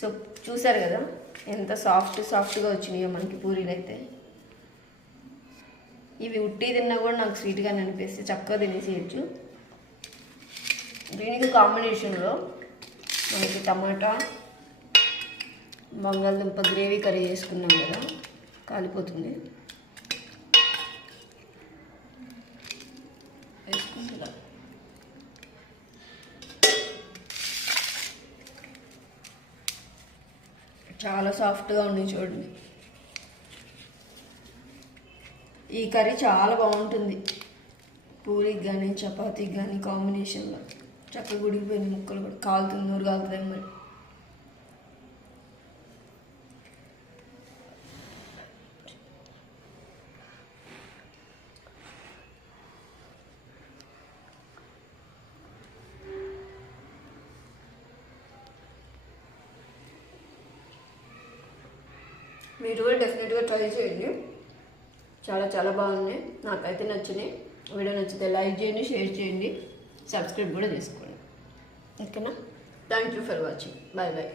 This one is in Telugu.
సో చూసారు కదా ఎంత సాఫ్ట్గా వచ్చినాయో మనకి పూరీలు అయితే. ఇవి ఉట్టి తిన్నా కూడా నాకు స్వీట్గానే అనిపిస్తే చక్కగా తినేసేయచ్చు. దీనికి కాంబినేషన్లో మనకి టమాటా బంగాళదుంప గ్రేవీ కర్రీ చేసుకున్నాం కదా, కాలిపోతుంది వేసుకుంటా. చాలా సాఫ్ట్గా ఉంది చూడండి. ఈ కర్రీ చాలా బాగుంటుంది పూరికి కానీ చపాతీకి కానీ కాంబినేషన్లో. చక్కగా ఉడికిపోయిన ముక్కలు కూడా కాలుతుంది, నూరు కాలుతుంది మరి. మీరు కూడా డెఫినెట్గా ట్రై చేయండి. చాలా బాగున్నాయి, నాకైతే నచ్చినాయి. వీడియో నచ్చితే లైక్ చేయండి, షేర్ చేయండి, సబ్స్క్రైబ్ కూడా చేసుకోండి. ఓకేనా? Thank you for watching. Bye bye.